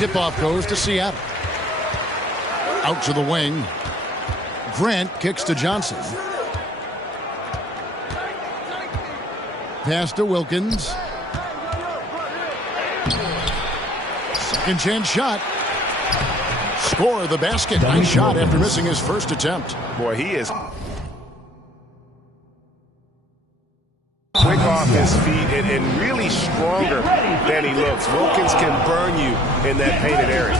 tip-off goes to Seattle. Out to the wing. Grant kicks to Johnson. Pass to Wilkins. Second chance shot. Score the basket. Nice shot after missing his first attempt. Boy, he is quick off his feet and really stronger than he looks. Wilkins can burn you in that painted area.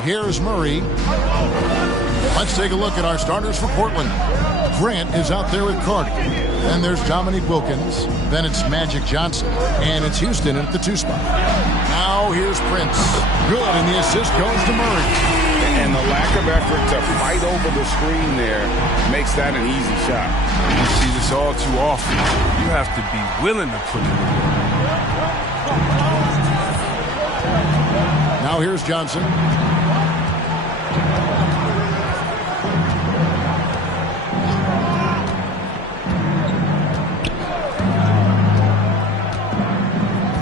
Here's Murray. Let's take a look at our starters for Portland. Grant is out there with Carter. Then there's Dominique Wilkins. Then it's Magic Johnson. And it's Houston at the 2 spot. Now here's Prince. Good, and the assist goes to Murray. And the lack of effort to fight over the screen there makes that an easy shot. You see this all too often. You have to be willing to put it in. Now here's Johnson.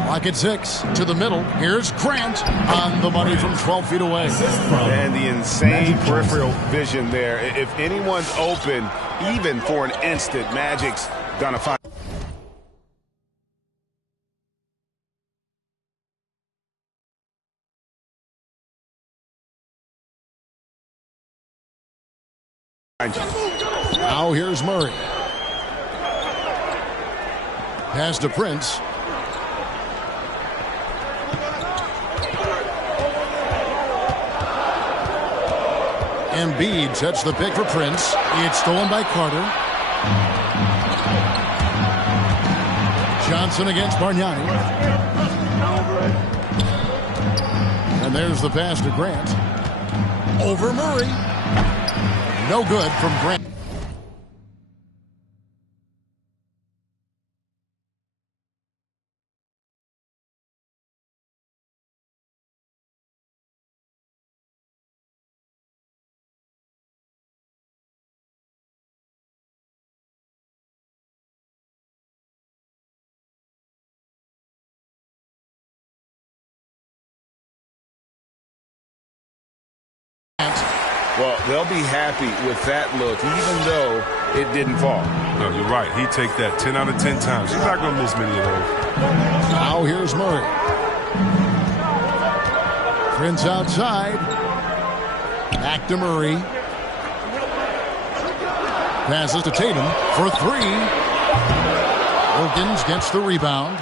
Clock at 6 to the middle. Here's Grant on the money from 12 feet away. And the insane peripheral vision there. If anyone's open, even for an instant, Magic's gonna find. Now here's Murray. Pass to Prince. Embiid sets the pick for Prince. It's stolen by Carter. Johnson against Bargnani. And there's the pass to Grant. Over Murray. No good from Grant. Well, they'll be happy with that look, even though it didn't fall. No, you're right. He'd take that 10 out of 10 times. He's not going to miss many of those. Now here's Murray. Prince outside. Back to Murray. Passes to Tatum for 3. Wilkins gets the rebound.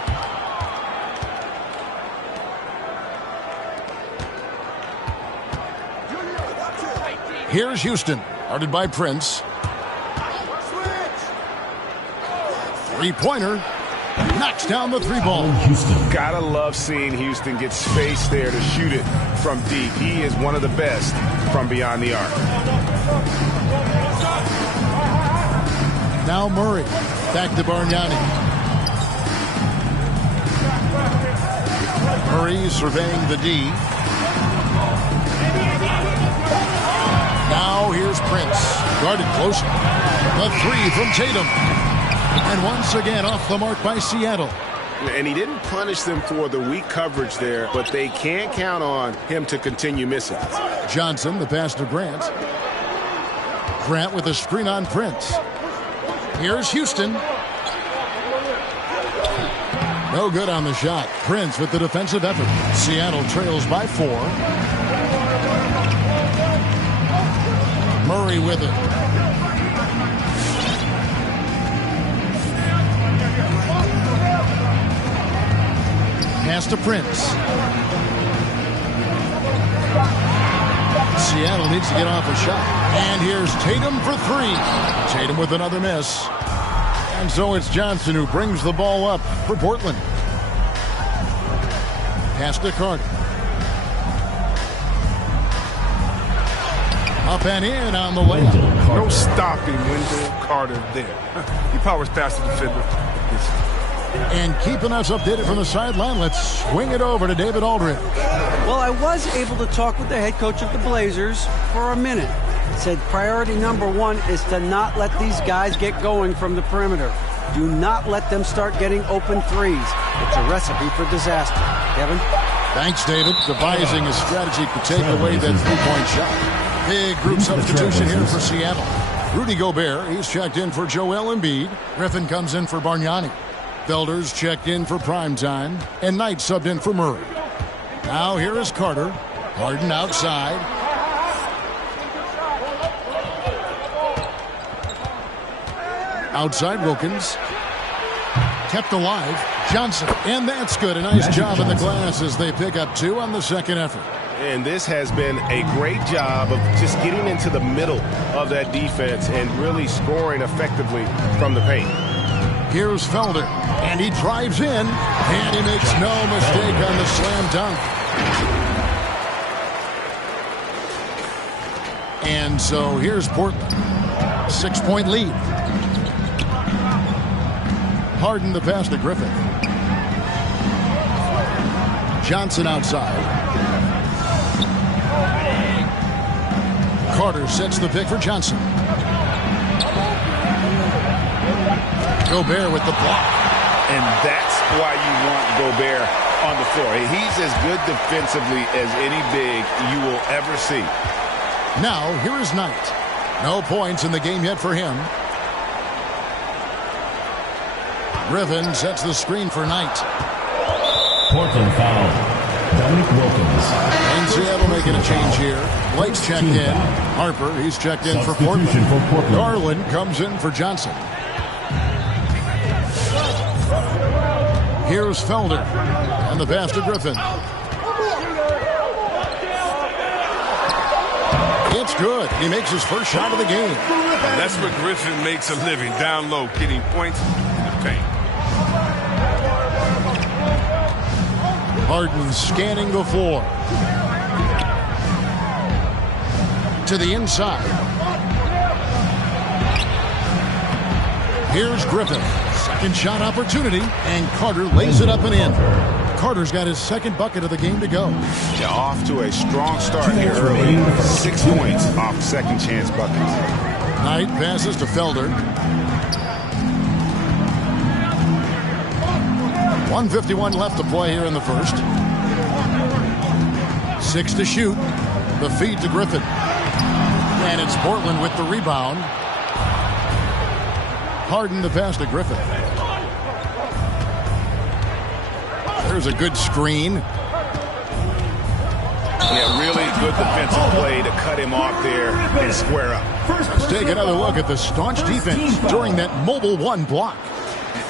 Here's Houston, guarded by Prince. Three-pointer. Knocks down the 3-ball. Gotta love seeing Houston get space there to shoot it from deep. He is one of the best from beyond the arc. Now Murray. Back to Bargnani. Murray surveying the D. Now here's Prince. Guarded close. The 3 from Tatum. And once again off the mark by Seattle. And he didn't punish them for the weak coverage there, but they can't count on him to continue missing. Johnson, the pass to Grant. Grant with a screen on Prince. Here's Houston. No good on the shot. Prince with the defensive effort. Seattle trails by 4. Murray with it. Pass to Prince. Seattle needs to get off a shot. And here's Tatum for 3. Tatum with another miss. And so it's Johnson who brings the ball up for Portland. Pass to Carter. Up and in on the layup. No stopping Wendell Carter there. He powers past the defender. And keeping us updated from the sideline, let's swing it over to David Aldridge. Well, I was able to talk with the head coach of the Blazers for a minute. Said priority number one is to not let these guys get going from the perimeter. Do not let them start getting open threes. It's a recipe for disaster. Kevin? Thanks, David. Devising a strategy to take away that three-point shot. Big group substitution here for Seattle. Rudy Gobert, he's checked in for Joel Embiid. Griffin comes in for Bargnani. Felder's checked in for Primetime. And Knight subbed in for Murray. Now here is Carter. Harden outside. Outside Wilkins. Kept alive. Johnson. And that's good. A nice job in the glass as they pick up 2 on the second effort. And this has been a great job of just getting into the middle of that defense and really scoring effectively from the paint. Here's Felder. And he drives in. And he makes no mistake on the slam dunk. And so here's Portland. 6-point lead. Harden the pass to Griffin. Johnson outside. Carter sets the pick for Johnson. Gobert with the block. And that's why you want Gobert on the floor. He's as good defensively as any big you will ever see. Now, here is Knight. No points in the game yet for him. Griffin sets the screen for Knight. Portland foul. Dominic Wilkins. And Seattle making a change here. Blake's checked in. Harper, he's checked in for Portland. Garland comes in for Johnson. Here's Felder. And the pass to Griffin. It's good. He makes his first shot of the game. That's where Griffin makes a living, down low, getting points in the paint. Harden scanning the floor. To the inside. Here's Griffin. Second shot opportunity. And Carter lays it up and in. Carter's got his second bucket of the game to go. Yeah, off to a strong start here early. 6 points off second chance buckets. Knight passes to Felder. 1:51 left to play here in the first. 6 to shoot. The feed to Griffin. And it's Portland with the rebound. Harden the pass to Griffin. There's a good screen. Yeah, really good defensive play to cut him off there and square up. Let's take another look at the staunch defense during that mobile 1 block.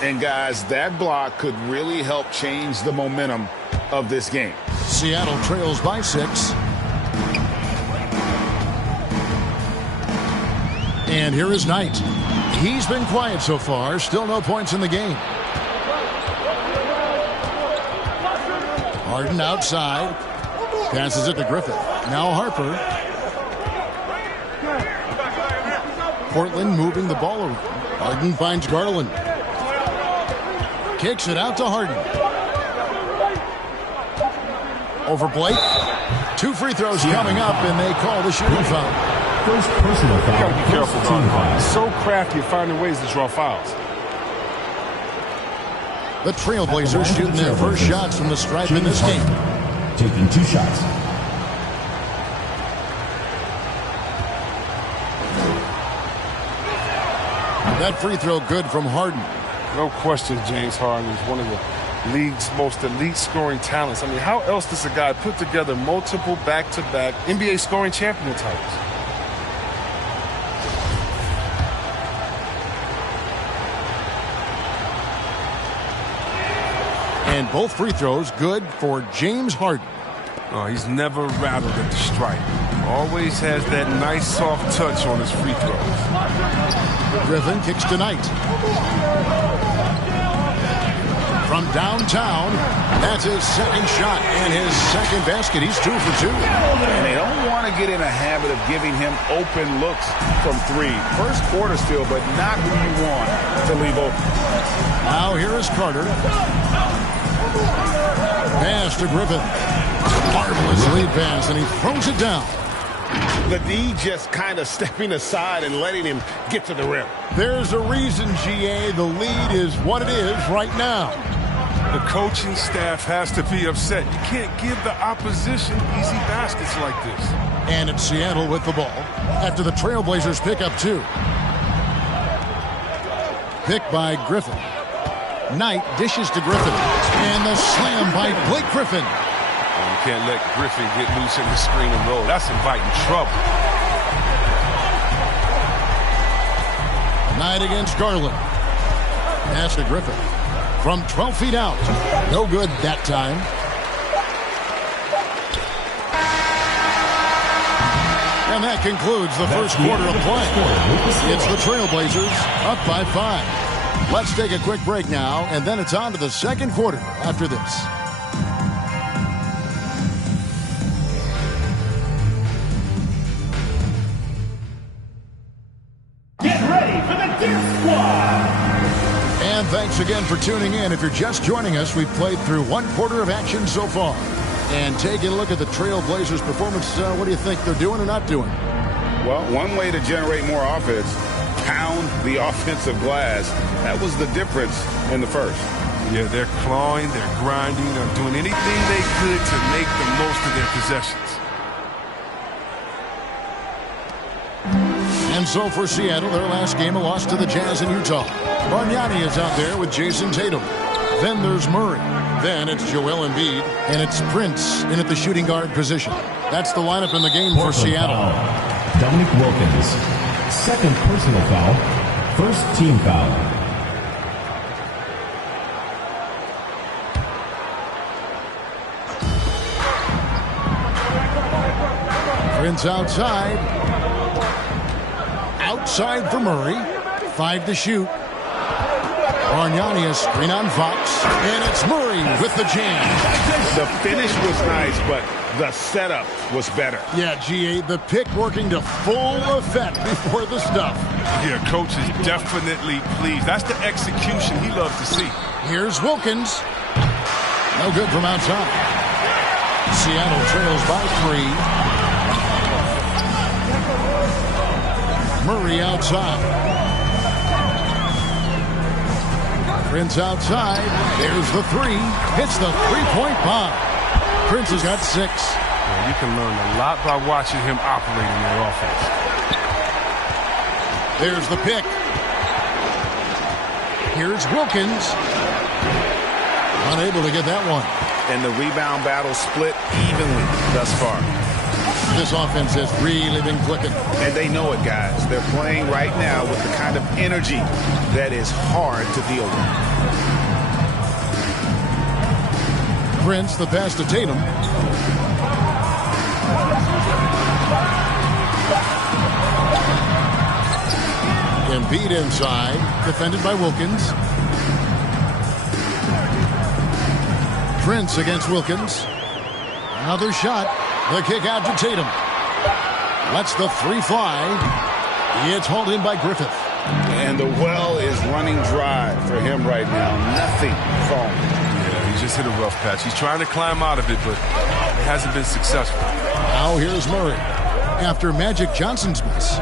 And guys, that block could really help change the momentum of this game. Seattle trails by 6. And here is Knight. He's been quiet so far. Still no points in the game. Harden outside. Passes it to Griffin. Now Harper. Portland moving the ball around. Harden finds Garland. Kicks it out to Harden. Over Blake. 2 free throws coming up, and they call the shooting foul. First personal foul. You gotta be careful, Garland. He's so crafty at finding ways to draw fouls. The Trailblazers shooting their first shots from the stripe in this game. Taking 2 shots. That free throw good from Harden. No question, James Harden is one of the league's most elite scoring talents. I mean, how else does a guy put together multiple back-to-back NBA scoring champion titles? And both free throws good for James Harden. Oh, he's never rattled at the stripe. Always has that nice soft touch on his free throws. Griffin kicks to Knight. From downtown, That's his second shot and his second basket. He's 2 for 2. And they don't want to get in a habit of giving him open looks from 3. First quarter still, but not who you want to leave open. Now here is Carter. Pass to Griffin. Marvelous lead pass, and he throws it down. The D just kind of stepping aside and letting him get to the rim. There's a reason, GA, the lead is what it is right now. The coaching staff has to be upset. You can't give the opposition easy baskets like this. And it's Seattle with the ball after the Trailblazers pick up 2. Picked by Griffin. Knight dishes to Griffin. And the slam by Blake Griffin. You can't let Griffin get loose in the screen and roll. That's inviting trouble. Knight against Garland. Pass to Griffin. From 12 feet out. No good that time. And that concludes the first quarter of play. It's the Trailblazers up by 5. Let's take a quick break now, and then it's on to the second quarter after this. Get ready for the Gear Squad! And thanks again for tuning in. If you're just joining us, we've played through 1 quarter of action so far. And taking a look at the Trailblazers' performance, what do you think they're doing or not doing? Well, one way to generate more offense, pound the offensive glass. That was the difference in the first. Yeah, they're clawing, they're grinding, they're doing anything they could to make the most of their possessions. And so for Seattle, their last game, a loss to the Jazz in Utah. Bargnani is out there with Jason Tatum. Then there's Murray. Then it's Joel Embiid. And it's Prince in at the shooting guard position. That's the lineup in the game for Seattle. Foul. Dominic Wilkins. Second personal foul. First team foul. Prince outside. Outside for Murray. 5 to shoot. Bargnani, a screen on Fox. And it's Murray with the jam. The finish was nice, but the setup was better. Yeah, GA, the pick working to full effect before the stuff. Yeah, coach is definitely pleased. That's the execution he loves to see. Here's Wilkins. No good from outside. Seattle trails by 3. Murray outside. Prince outside. There's the 3. Hits the three-point bomb. Prince has got 6. Yeah, you can learn a lot by watching him operate in their offense. There's the pick. Here's Wilkins. Unable to get that one. And the rebound battle split evenly thus far. This offense has really been clicking. And they know it, guys. They're playing right now with the kind of energy that is hard to deal with. Prince, the pass to Tatum. Embiid inside, defended by Wilkins. Prince against Wilkins. Another shot. The kick out to Tatum. Lets the 3 fly. It's hauled in by Griffith. And the well is running dry for him right now. Nothing falling. Yeah, he just hit a rough patch. He's trying to climb out of it, but he hasn't been successful. Now here's Murray. After Magic Johnson's miss.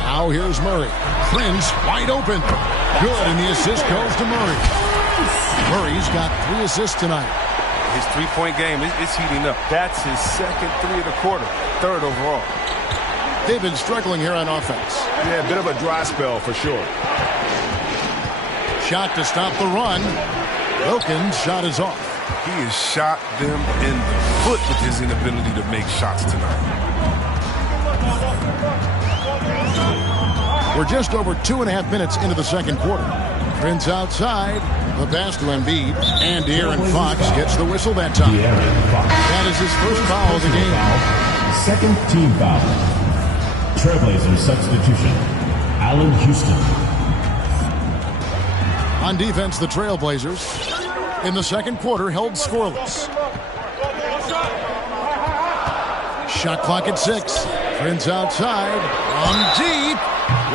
Now here's Murray. Prince wide open. Good, and the assist goes to Murray. Murray's got 3 assists tonight. His three-point game is heating up. That's his second 3 of the quarter, 3rd overall. They've been struggling here on offense. Yeah, a bit of a dry spell for sure. Shot to stop the run. Wilkins' shot is off. He has shot them in the foot with his inability to make shots tonight. We're just over 2.5 minutes into the second quarter. Prince outside. The pass to Embiid. And De'Aaron Fox gets the whistle that time. That is his first foul of the game. Second team foul. Trailblazers substitution. Allen Houston. On defense, the Trailblazers in the second quarter held scoreless. Shot clock at 6. Prince outside. From deep.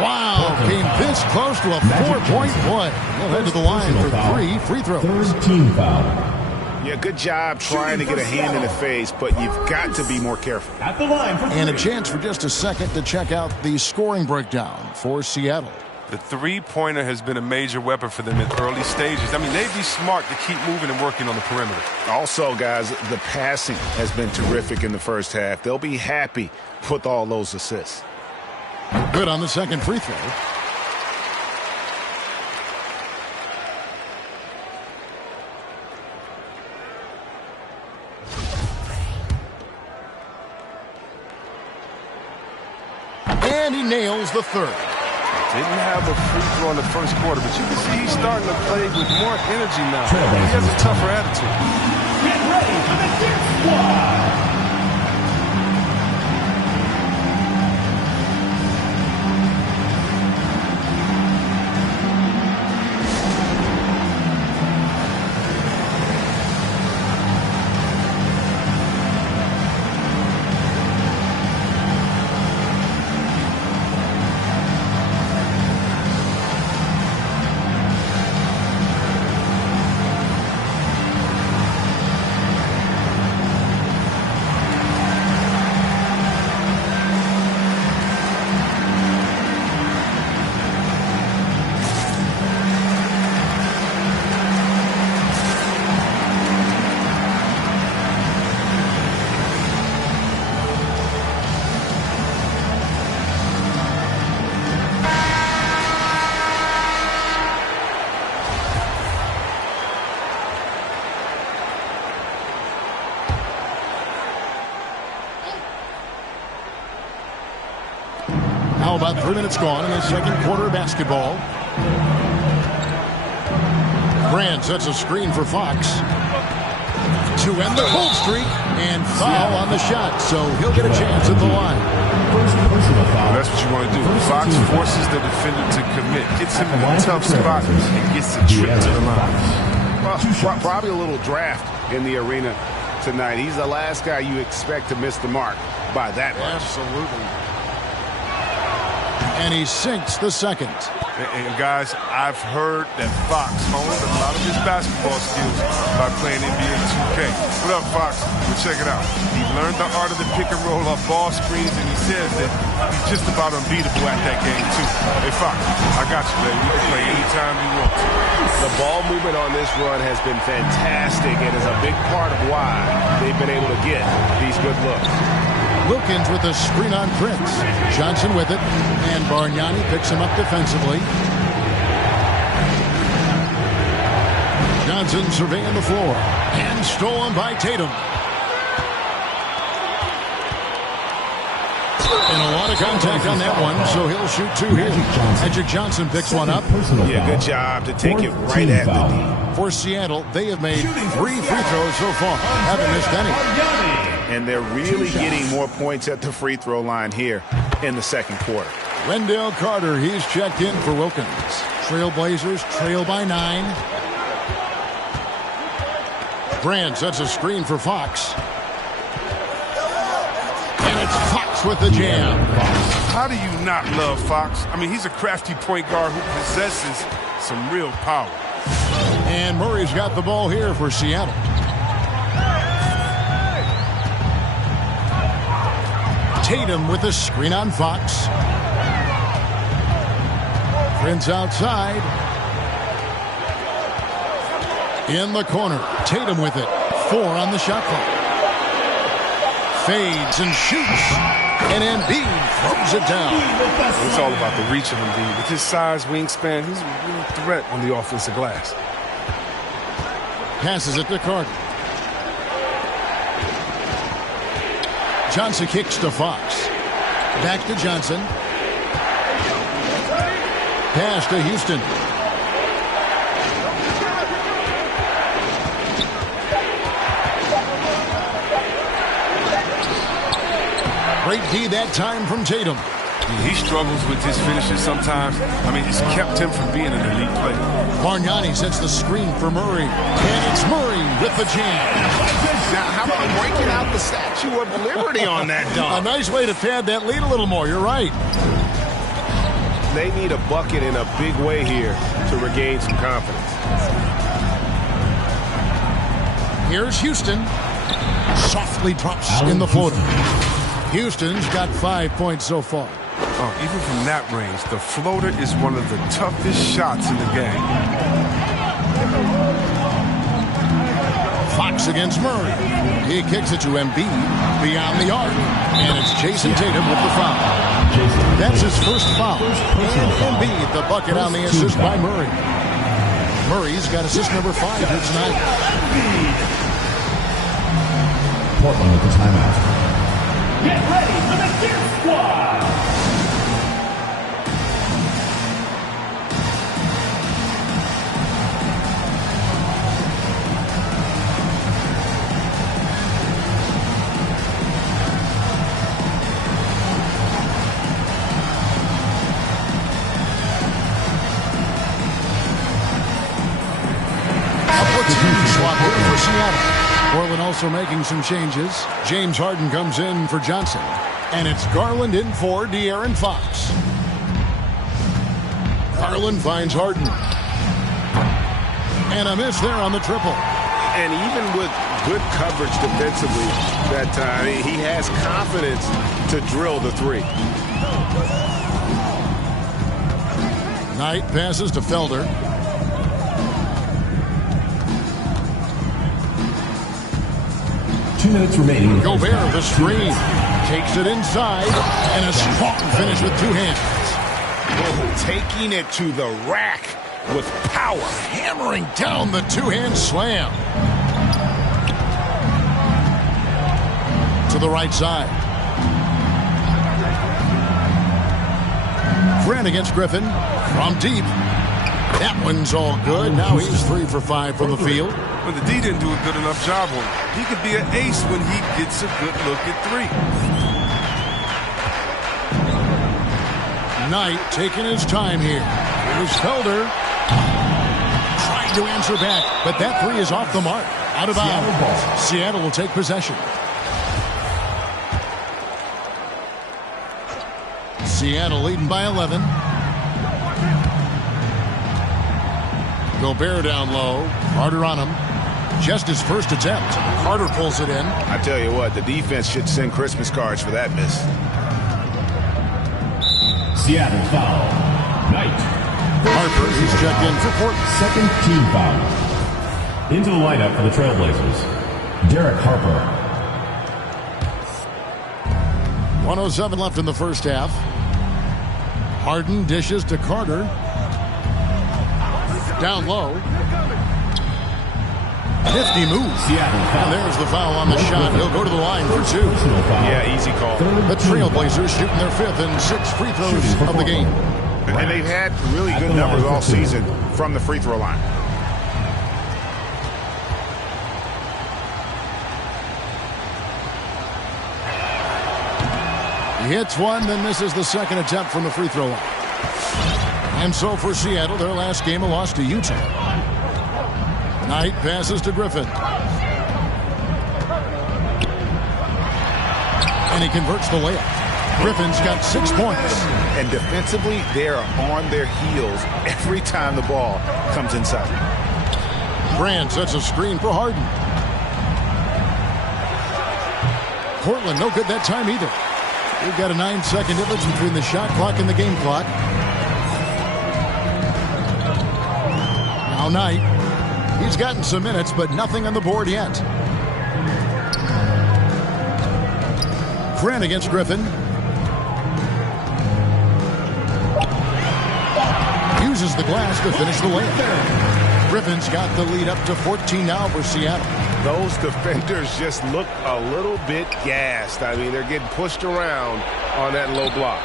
Wow, came this close to a 4-point play. He'll head to the line for 3 free throws. Third team foul. Yeah, good job trying to get a hand in the face, but you've got to be more careful. At the line for And a chance for just a second to check out the scoring breakdown for Seattle. The three-pointer has been a major weapon for them in early stages. I mean, they'd be smart to keep moving and working on the perimeter. Also, guys, the passing has been terrific in the first half. They'll be happy with all those assists. Good on the second free throw. And he nails the third. Didn't have a free throw in the first quarter, but you can see he's starting to play with more energy now. He has a tougher attitude. Get ready for the Dip Squad. Now about 3 minutes gone in the second quarter of basketball. Grant sets a screen for Fox to end the cold streak and foul on the shot, so he'll get a chance at the line. Well, that's what you want to do. Fox forces the defender to commit, gets him in a tough spot, and gets the trip to the line. Well, probably a little draft in the arena tonight. He's the last guy you expect to miss the mark by that much. Absolutely. And he sinks the second. And guys, I've heard that Fox honed a lot of his basketball skills by playing NBA 2K. What up, Fox? Well, check it out. He learned the art of the pick and roll off ball screens, and he says that he's just about unbeatable at that game, too. Hey, Fox, I got you, baby. You can play anytime you want to. The ball movement on this run has been fantastic and is a big part of why they've been able to get these good looks. Wilkins with a screen on Prince. Johnson with it, and Bargnani picks him up defensively. Johnson surveying the floor, and stolen by Tatum. And a lot of contact on that one, so he'll shoot 2 here. Magic Johnson picks one up. Yeah, good job to take it right at the D. For Seattle, they have made 3 free throws so far. Haven't missed any. And they're really getting more points at the free throw line here in the second quarter. Wendell Carter, he's checked in for Wilkins. Trailblazers trail by 9. Grant sets a screen for Fox. And it's Fox with the jam. How do you not love Fox? I mean, he's a crafty point guard who possesses some real power. And Murray's got the ball here for Seattle. Tatum with a screen on Fox. Prince outside. In the corner. Tatum with it. 4 on the shot clock. Fades and shoots. And Embiid throws it down. It's all about the reach of Embiid. With his size, wingspan, he's a real threat on the offensive glass. Passes it to Carter. Johnson kicks to Fox. Back to Johnson. Pass to Houston. Great D that time from Tatum. He struggles with his finishes sometimes. I mean, it's kept him from being an elite player. Bargnani sets the screen for Murray. And it's Murray with the jam. Now, how about breaking out the Statue of Liberty on that dunk? A nice way to pad that lead a little more. You're right. They need a bucket in a big way here to regain some confidence. Here's Houston. Softly drops in the floater. Houston's got 5 points so far. Oh, even from that range, the floater is one of the toughest shots in the game. Fox against Murray. He kicks it to Embiid beyond the arc. And it's Jason Tatum with the foul. That's his first foul. And Embiid the bucket on the assist by Murray. Murray's got assist number 5 here tonight. Portland with the timeout. Get ready for the Gear Squad! Swap over for Seattle. Portland also making some changes. James Harden comes in for Johnson. And it's Garland in for De'Aaron Fox. Garland finds Harden. And a miss there on the triple. And even with good coverage defensively that time, he has confidence to drill the three. Knight passes to Felder. Minutes remaining. Gobert the screen. Takes it inside. And a strong finish with 2 hands. Oh, taking it to the rack with power. Hammering down the 2-hand slam. To the right side. Grant against Griffin. From deep. That one's all good. Now he's 3 for 5 from the field. But the D didn't do a good enough job on him. He could be an ace when he gets a good look at 3. Knight taking his time here. Here's Felder. Trying to answer back, but that 3 is off the mark. Out of bounds. Seattle will take possession. Seattle leading by 11. Gobert down low. Carter on him. Just his first attempt. Carter pulls it in. I tell you what, the defense should send Christmas cards for that miss. Seattle foul. Knight. Harper is checked in for Portland. Second team foul. Into the lineup for the Trailblazers, Derek Harper. 1:07 left in the first half. Harden dishes to Carter. Down low. Nifty move. And there's the foul on the shot. He'll go to the line for 2. Yeah, easy call. The Trailblazers shooting their 5th and 6th free throws of the game. And they've had really good numbers all season from the free throw line. He hits one, then misses the second attempt from the free throw line. And so for Seattle, their last game a loss to Utah. Knight passes to Griffin. And he converts the layup. Griffin's got 6 points. And defensively, they are on their heels every time the ball comes inside. Grant sets a screen for Harden. Portland no good that time either. We've got a 9-second difference between the shot clock and the game clock. Now Knight. He's gotten some minutes, but nothing on the board yet. Grant against Griffin. Uses the glass to finish the layup. Griffin's got the lead up to 14 now for Seattle. Those defenders just look a little bit gassed. I mean, they're getting pushed around on that low block.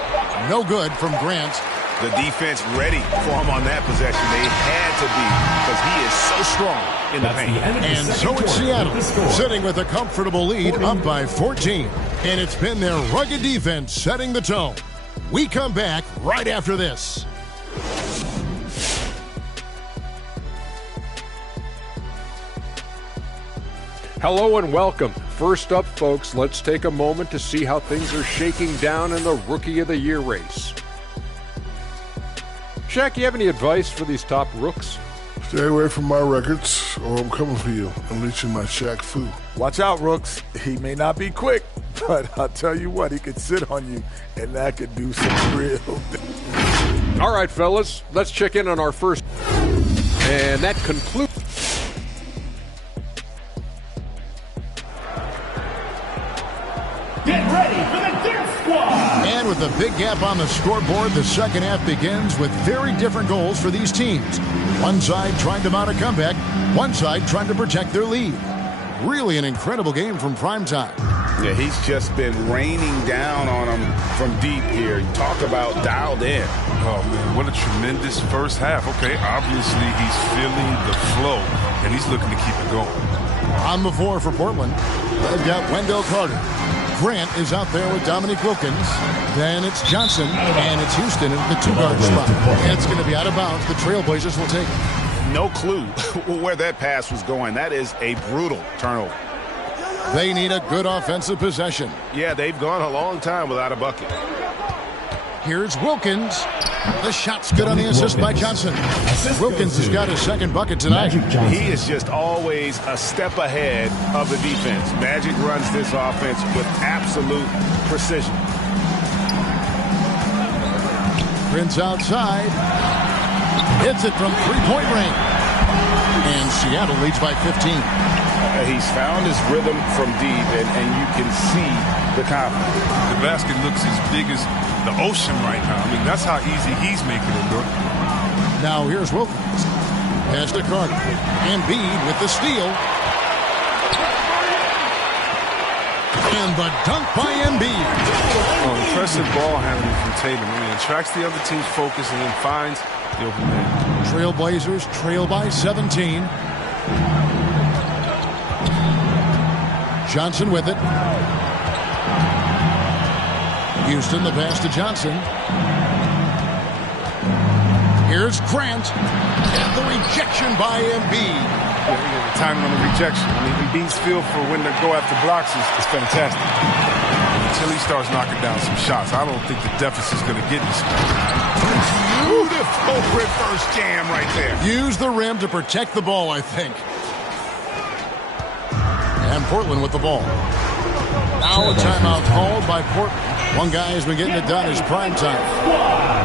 No good from Grant. The defense ready for him on that possession. They had to be because he is so strong in the paint. And so it's Seattle sitting with a comfortable lead up by 14. And it's been their rugged defense setting the tone. We come back right after this. Hello and welcome. First up, folks, let's take a moment to see how things are shaking down in the Rookie of the Year race. Shaq, you have any advice for these top rooks? Stay away from my records, or I'm coming for you. I'm reaching my Shaq Fu. Watch out, rooks. He may not be quick, but I'll tell you what, he could sit on you, and that could do some real things. All right, fellas, let's check in on our first. And that concludes. Get ready for the Death Squad! And with a big gap on the scoreboard, the second half begins with very different goals for these teams. One side trying to mount a comeback, one side trying to protect their lead. Really an incredible game from primetime. Yeah, he's just been raining down on them from deep here. Talk about dialed in. Oh, man, what a tremendous first half. Okay, obviously he's feeling the flow, and he's looking to keep it going. On the floor for Portland, they've got Wendell Carter. Grant is out there with Dominique Wilkins. Then it's Johnson, and it's Houston at the two-guard spot. It's going to be out of bounds. The Trailblazers will take it. No clue where that pass was going. That is a brutal turnover. They need a good offensive possession. Yeah, they've gone a long time without a bucket. Here's Wilkins. The shot's good on the assist by Johnson. Wilkins has got his second bucket tonight. He is just always a step ahead of the defense. Magic runs this offense with absolute precision. Prince outside. Hits it from three-point range. And Seattle leads by 15. He's found his rhythm from deep, and you can see the confidence. The basket looks as big as the ocean right now. I mean, that's how easy he's making it look. Now here's Wilkins. Pass to Carter. Embiid with the steal. And the dunk by Embiid. Oh, impressive ball handling from Tatum. I mean, attracts the other team's focus and then finds the open man. Trailblazers trail by 17. Johnson with it. Houston, the pass to Johnson. Here's Grant. And the rejection by Embiid. Yeah, the timing on the rejection. I mean, Embiid's feel for when to go after blocks is fantastic. Until he starts knocking down some shots, I don't think the deficit's going to get this. Beautiful reverse jam right there. Use the rim to protect the ball, I think. And Portland with the ball. Now a timeout called by Portland. One guy has been getting it done is primetime.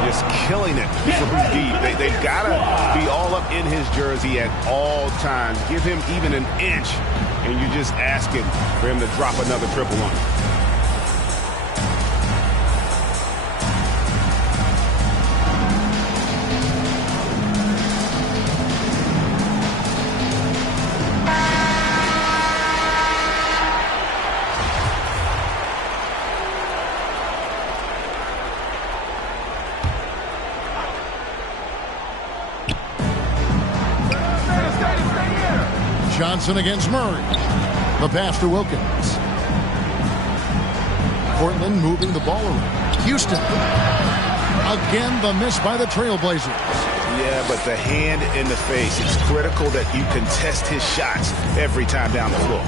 Just killing it from deep. They've got to be all up in his jersey at all times. Give him even an inch, and you're just asking for him to drop another triple on him. Johnson against Murray. The pass to Wilkins. Portland moving the ball around. Houston. Again, the miss by the Trailblazers. Yeah, but the hand in the face. It's critical that you contest his shots every time down the floor.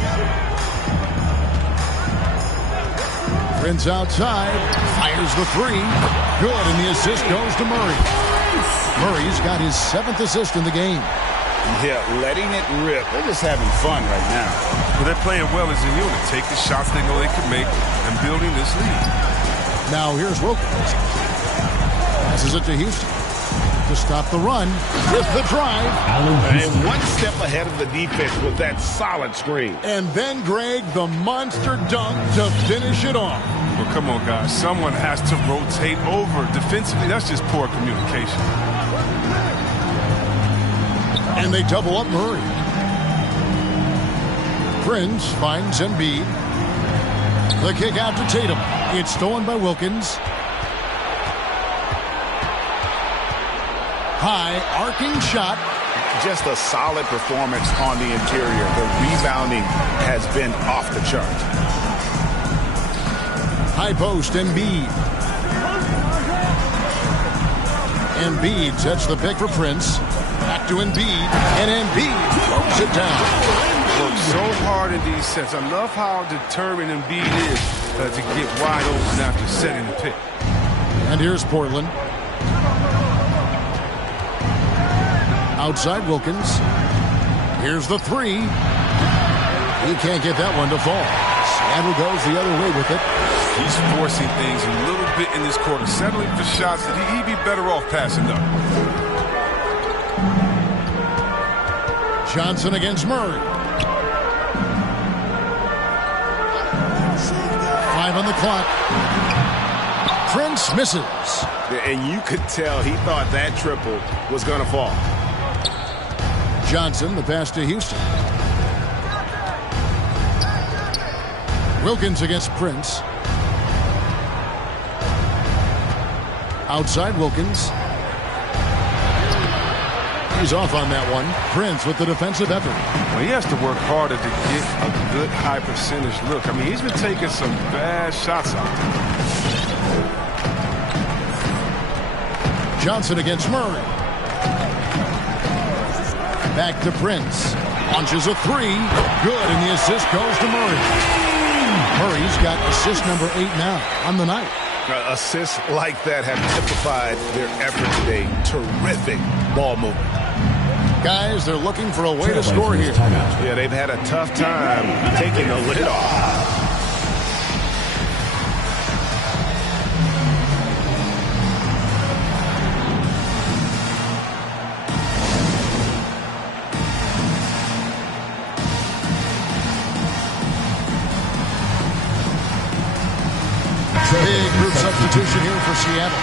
Prince outside. Fires the three. Good, and the assist goes to Murray. Murray's got his 7th assist in the game. Yeah, letting it rip. They're just having fun right now. But they're playing well as a unit, taking shots they know they can make and building this lead. Now here's Wilkins. Passes it to Houston to stop the run with the drive. And one step ahead of the defense with that solid screen. And then Greg, the monster dunk to finish it off. Well, come on, guys. Someone has to rotate over. Defensively, that's just poor communication. And they double up Murray. Prince finds Embiid. The kick out to Tatum. It's stolen by Wilkins. High arcing shot. Just a solid performance on the interior. The rebounding has been off the charts. High post Embiid. Embiid sets the pick for Prince. Back to Embiid, and Embiid throws it down. Works so hard in these sets. I love how determined Embiid is to get wide open after setting the pick. And here's Portland. Outside Wilkins. Here's the three. He can't get that one to fall. Seattle goes the other way with it. He's forcing things a little bit in this quarter, settling for shots that he'd be better off passing up. Johnson against Murray. 5 on the clock. Prince misses. And you could tell he thought that triple was going to fall. Johnson, the pass to Houston. Wilkins against Prince. Outside Wilkins. He's off on that one. Prince with the defensive effort. Well, he has to work harder to get a good high percentage look. I mean, he's been taking some bad shots out there. Johnson against Murray. Back to Prince. Launches a three. Good, and the assist goes to Murray. Murray's got assist number 8 now on the night. Assists like that have typified their effort today. Terrific ball movement. Guys, they're looking for a way to score here. Yeah, they've had a tough time taking the lid off. Big group substitution here for Seattle.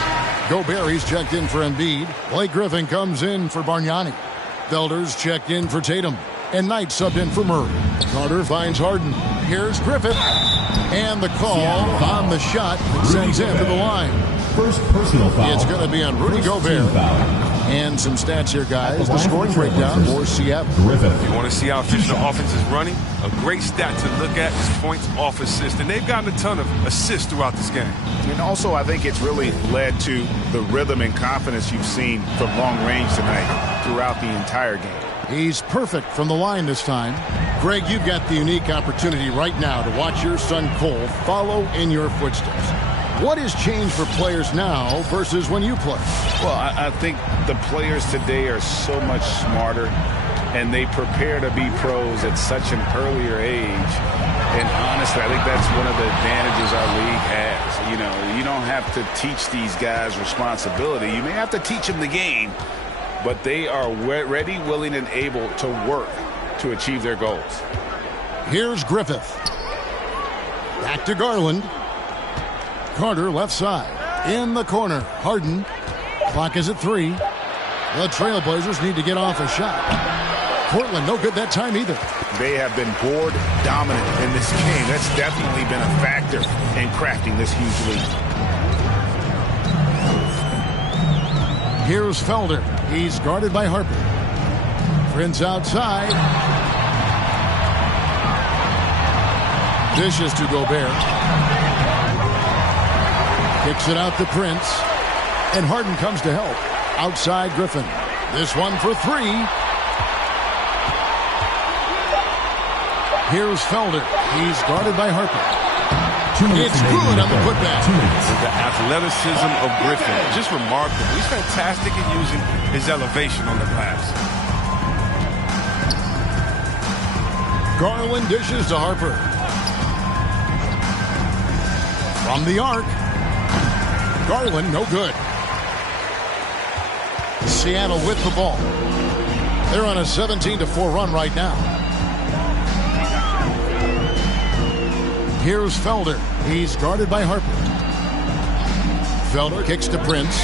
Gobert, he's checked in for Embiid. Blake Griffin comes in for Bargnani. Felder's checked in for Tatum. And Knight subbed in for Murray. Carter finds Harden. Here's Griffith. And the call on the shot sends him to the line. First personal foul. It's going to be on Rudy Gobert. And some stats here, guys. The scoring breakdown for Seattle. Griffith. You want to see how efficient the offense is running? A great stat to look at is points off assist. And they've gotten a ton of assists throughout this game. And also, I think it's really led to the rhythm and confidence you've seen from long range tonight throughout the entire game. He's perfect from the line this time. Greg, you've got the unique opportunity right now to watch your son Cole follow in your footsteps. What has changed for players now versus when you played? Well, I think the players today are so much smarter, and they prepare to be pros at such an earlier age. And honestly, I think that's one of the advantages our league has. You know, you don't have to teach these guys responsibility. You may have to teach them the game, but they are ready, willing, and able to work to achieve their goals. Here's Griffith. Back to Garland. Carter left side. In the corner. Harden. Clock is at 3. The Trailblazers need to get off a shot. Portland no good that time either. They have been board dominant in this game. That's definitely been a factor in crafting this huge lead. Here's Felder. He's guarded by Harper. Prince outside. Dishes to Gobert. Kicks it out to Prince. And Harden comes to help. Outside Griffin. This one for 3. Here's Felder. He's guarded by Harper. It's good on the putback. The athleticism of Griffin, just remarkable. He's fantastic at using his elevation on the pass. Garland dishes to Harper. From the arc. Garland, no good. Seattle with the ball. They're on a 17-4 run right now. Here's Felder. He's guarded by Harper. Felder kicks to Prince.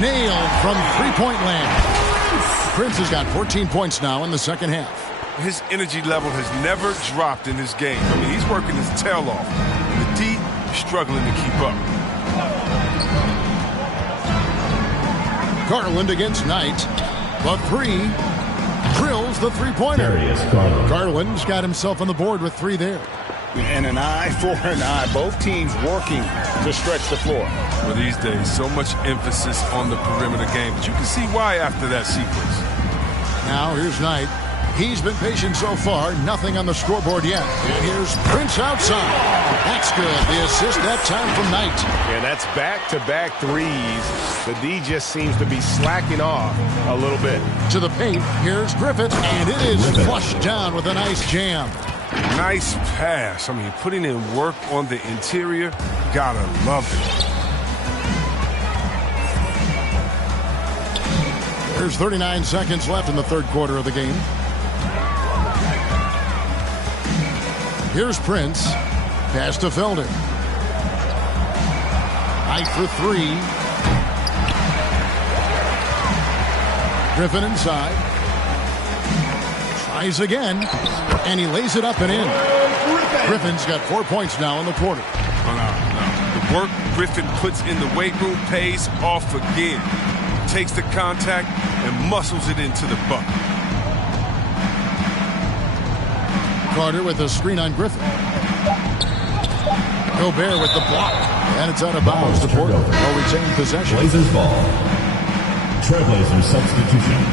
Nailed from three-point land. Prince has got 14 points now in the second half. His energy level has never dropped in this game. I mean, he's working his tail off. The D struggling to keep up. Garland against Knight. The 3. Drills the three-pointer. Garland. Garland's got himself on the board with 3 there. And an eye for an eye. Both teams working to stretch the floor. Well, these days, so much emphasis on the perimeter game, but you can see why after that sequence. Now, here's Knight. He's been patient so far. Nothing on the scoreboard yet. And here's Prince outside. That's good. The assist that time from Knight. Yeah, that's back-to-back threes. The D just seems to be slacking off a little bit. To the paint, here's Griffith, and it is flushed down with a nice jam. Nice pass. I mean, putting in work on the interior, gotta love it. There's 39 seconds left in the third quarter of the game. Here's Prince. Pass to Felder. Knight for three. Griffin inside. Tries again. And he lays it up and in. Griffin's got 4 points now in the quarter. No. The work Griffin puts in the weight room pays off again. Takes the contact and muscles it into the bucket. Carter with a screen on Griffin. Gobert with the block. And it's out of bounds to Portland. Will retain possession. Blazers ball. Trailblazers substitution.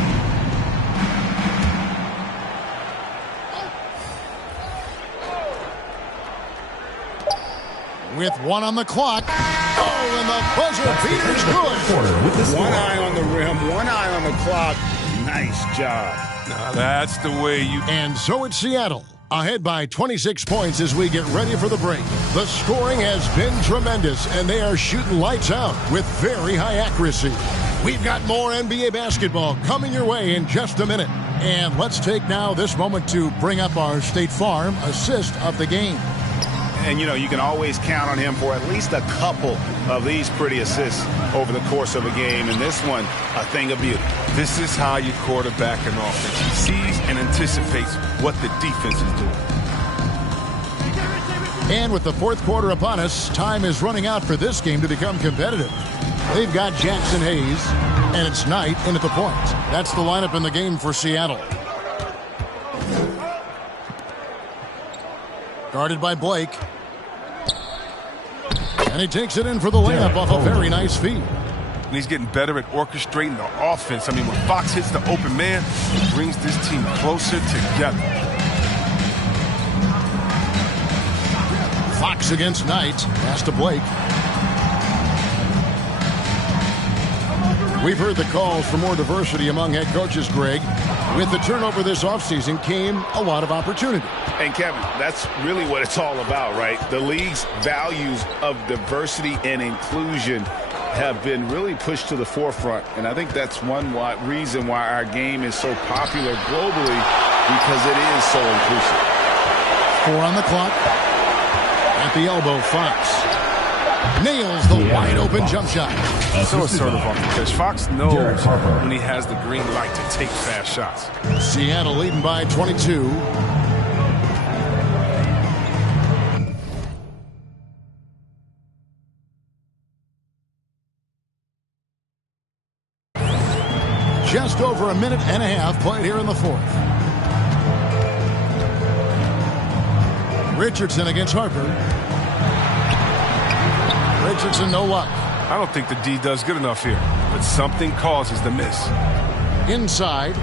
With one on the clock. Oh, and the buzzer beater's good. One eye on the rim, one eye on the clock. Nice job. Now that's the way you... And so it's Seattle, ahead by 26 points as we get ready for the break. The scoring has been tremendous, and they are shooting lights out with very high accuracy. We've got more NBA basketball coming your way in just a minute. And let's take now this moment to bring up our State Farm assist of the game. And, you know, you can always count on him for at least a couple of these pretty assists over the course of a game. And this one, a thing of beauty. This is how you quarterback an offense. He sees and anticipates what the defense is doing. And with the fourth quarter upon us, time is running out for this game to become competitive. They've got Jackson Hayes, and it's Knight in at the point. That's the lineup in the game for Seattle. Guarded by Blake. And he takes it in for the layup off a very nice feed. And he's getting better at orchestrating the offense. I mean, when Fox hits the open man, it brings this team closer together. Fox against Knight. Pass to Blake. We've heard the calls for more diversity among head coaches, Greg. With the turnover this offseason came a lot of opportunity. And, Kevin, that's really what it's all about, right? The league's values of diversity and inclusion have been really pushed to the forefront. And I think that's one reason why our game is so popular globally, because it is so inclusive. 4 on the clock. At the elbow, Fox nails the wide-open jump shot. So assertive off the pitch. Fox knows when he has the green light to take fast shots. Seattle leading by 22. Just over a minute and a half played here in the fourth. Richardson against Harper. Richardson, no luck. I don't think the D does good enough here, but something causes the miss. Inside.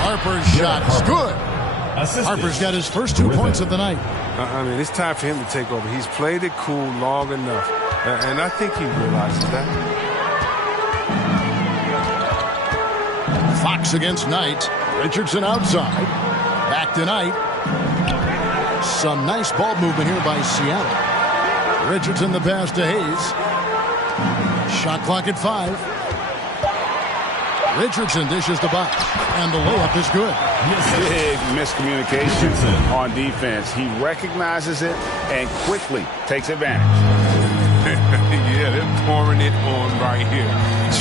Harper's shot is good. Harper's got his first 2 points of the night. I mean, it's time for him to take over. He's played it cool long enough, and I think he realizes that. Fox against Knight. Richardson outside. Back to Knight. Some nice ball movement here by Seattle. Richardson the pass to Hayes. Shot clock at 5. Richardson dishes the box, and the layup is good. Big miscommunication on defense. He recognizes it and quickly takes advantage. Yeah, they're pouring it on right here.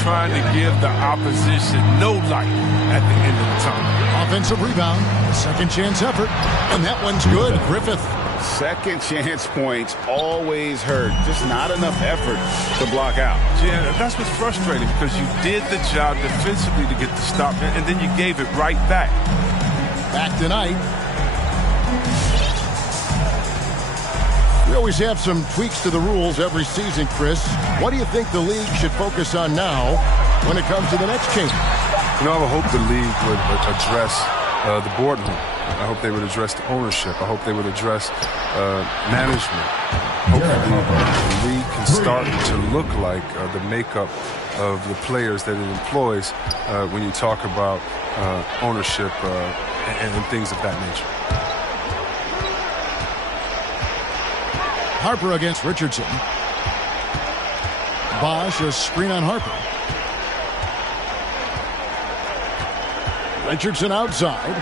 Trying to give the opposition no light at the end of the tunnel. Offensive rebound. Second chance effort. And that one's good. Griffith. Second chance points always hurt. Just not enough effort to block out. Yeah, that's what's frustrating, because you did the job defensively to get the stop, and then you gave it right back. Back to Knight. We always have some tweaks to the rules every season, Chris. What do you think the league should focus on now when it comes to the next change? You know, I would hope the league would address the boardroom. I hope they would address the ownership. I hope they would address management. Hopefully, the league can start to look like the makeup of the players that it employs when you talk about ownership and things of that nature. Harper against Richardson. Bosch, a screen on Harper. Richardson outside.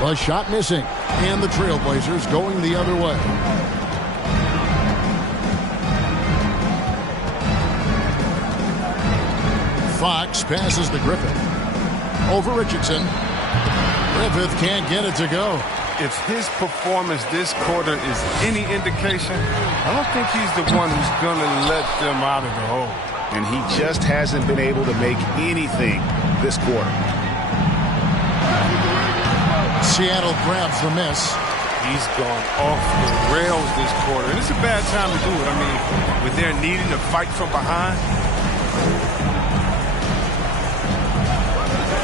The shot missing. And the Trailblazers going the other way. Fox passes to Griffith. Over Richardson. Griffith can't get it to go. If his performance this quarter is any indication, I don't think he's the one who's going to let them out of the hole. And he just hasn't been able to make anything this quarter. Seattle grabs the miss. He's gone off the rails this quarter. And it's a bad time to do it. I mean, when they're needing to fight from behind.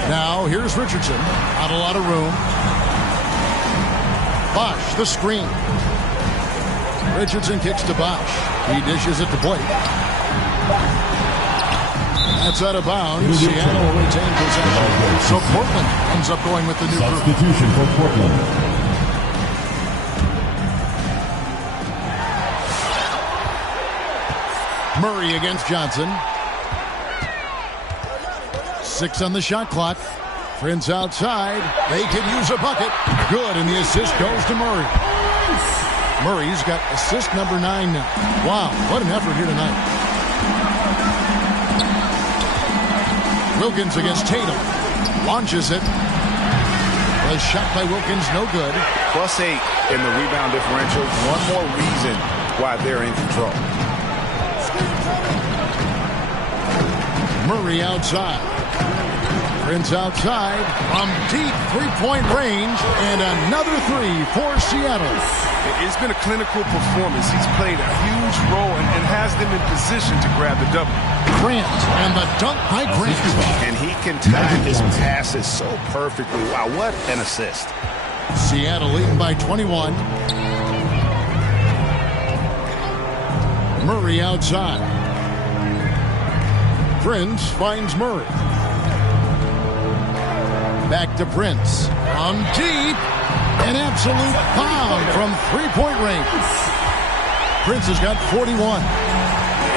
Now, here's Richardson. Not a lot of room. Bosch, the screen. Richardson kicks to Bosch. He dishes it to Blake. That's out of bounds. Seattle will retain possession. So Portland ends up going with the new group. Substitution for Portland. Murray against Johnson. 6 on the shot clock. Prince outside. They could use a bucket. Good, and the assist goes to Murray. Murray's got assist number 9 now. Wow, what an effort here tonight. Wilkins against Tatum. Launches it. The shot by Wilkins, no good. +8 in the rebound differential. One more reason why they're in control. Murray outside. Prince outside from deep three-point range, and another 3 for Seattle. It's been a clinical performance. He's played a huge role and has them in position to grab the W. Grant, and the dunk by Grant. And he can time his passes so perfectly. Wow, what an assist. Seattle leading by 21. Murray outside. Prince finds Murray. Back to Prince. From deep. An absolute bomb from three-point range. Prince has got 41.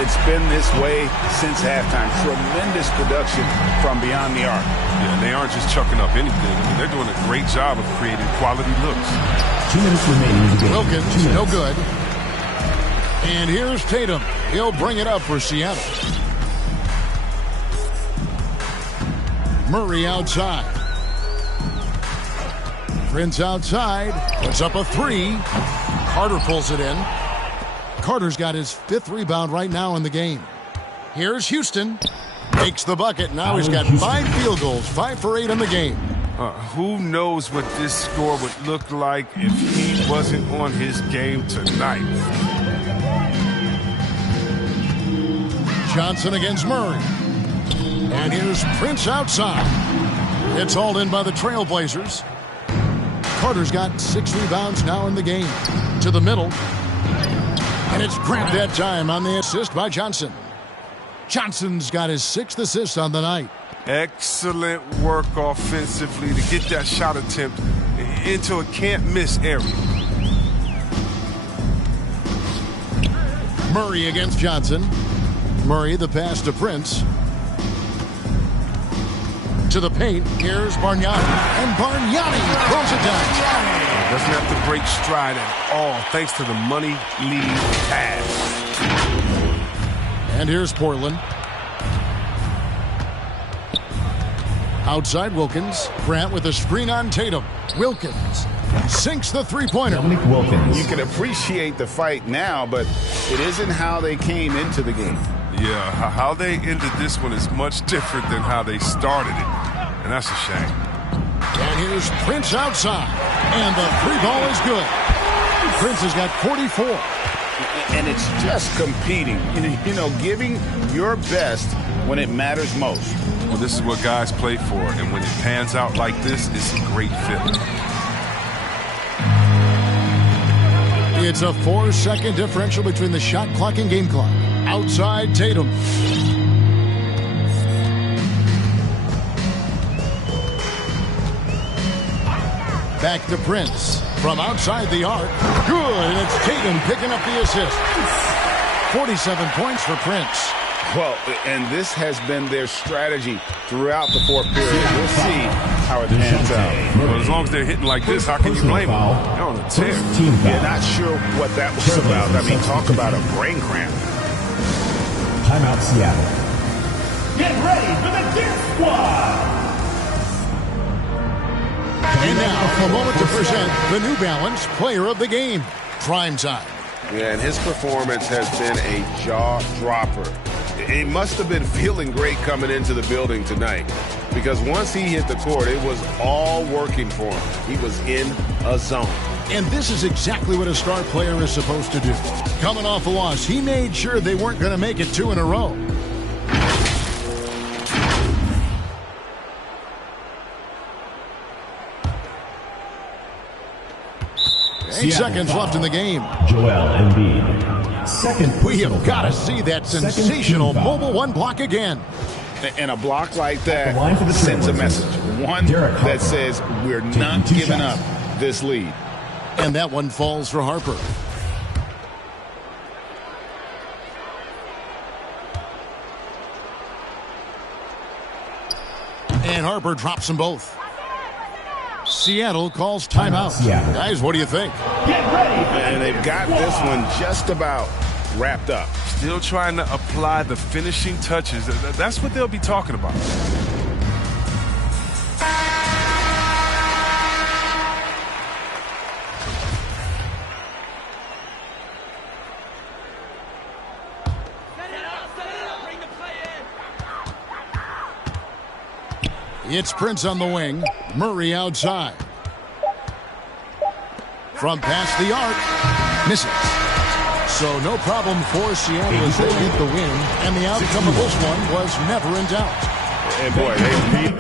It's been this way since halftime. Tremendous production from beyond the arc. Yeah, and they aren't just chucking up anything. I mean, they're doing a great job of creating quality looks. 2 minutes remaining in the game. Wilkins, no good. And here's Tatum. He'll bring it up for Seattle. Murray outside. Prince outside. Puts up a 3. Carter pulls it in. Carter's got his 5th rebound right now in the game. Here's Houston. Makes the bucket. Now he's got 5 field goals. 5 for 8 in the game. Who knows what this score would look like if he wasn't on his game tonight. Johnson against Murray. And here's Prince outside. It's hauled in by the Trailblazers. Carter's got 6 rebounds now in the game. To the middle. And it's Grant that time on the assist by Johnson. Johnson's got his 6th assist on the night. Excellent work offensively to get that shot attempt into a can't-miss area. Murray against Johnson. Murray, the pass to Prince. To the paint, here's Bargnani. And Bargnani throws it down. Doesn't have to break stride at all, thanks to the money lead pass. And here's Portland. Outside Wilkins. Grant with a screen on Tatum. Wilkins sinks the three-pointer. Dominic Wilkins. You can appreciate the fight now, but it isn't how they came into the game. Yeah, how they ended this one is much different than how they started it. And that's a shame. And here's Prince outside. And the three ball is good. Prince has got 44. And it's just competing, you know, giving your best when it matters most. Well, this is what guys play for, and when it pans out like this, it's a great feeling. It's a 4-second differential between the shot clock and game clock. Outside Tatum. Back to Prince. From outside the arc. Good, and it's Tatum picking up the assist. 47 points for Prince. Well, and this has been their strategy throughout the fourth period. We'll see how it pans out. Well, as long as they're hitting like this, how can you blame them? They're on a tear. You're not sure what that was about. I mean, talk about a brain cramp. Timeout, Seattle. Get ready for the Death Squad. And now, a moment to present the New Balance Player of the Game. Prime time. Yeah, and his performance has been a jaw-dropper. He must have been feeling great coming into the building tonight, because once he hit the court, it was all working for him. He was in a zone. And this is exactly what a star player is supposed to do. Coming off a loss, he made sure they weren't going to make it 2 in a row. 8 seconds left in the game. Joel Embiid. Second. We have got to see that sensational mobile one block again. And a block like that sends a message. One that says we're not giving up this lead. And that one falls for Harper. And Harper drops them both. Seattle calls timeout. Guys, what do you think? Get ready. And they've got this one just about wrapped up. Still trying to apply the finishing touches. That's what they'll be talking about. It's Prince on the wing. Murray outside. From past the arc. Misses. So no problem for Seattle as they get the win. And the outcome of this one was never in doubt. And boy, they